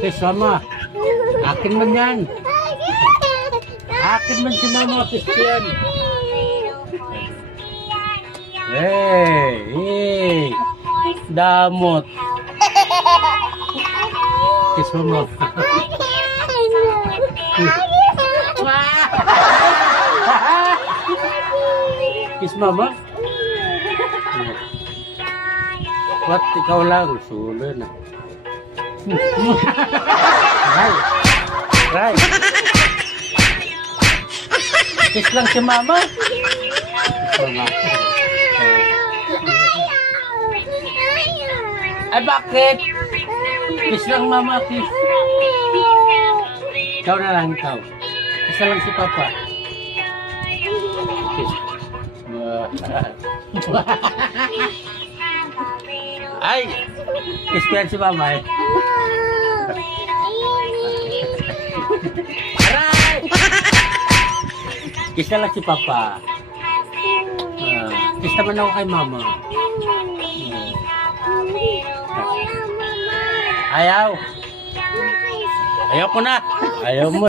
Kiss mama. Akin man yan. Akin man si mama. Kiss yan. Hey. Damot. Kiss mama. Kiss mama. What? Ikaw lang. Sulo na. Right. Kiss lang si mama. Kiss mama. Ay, bakit? Kiss lang mama, kiss. Ikaw na lang, ikaw. Kiss na lang si papa. Kiss. Ay! Kiss ko yan si mama eh. Aray! Kiss na lang si papa. Kiss naman ako kay mama. Ayaw. Ayaw ko na. Ayaw mo.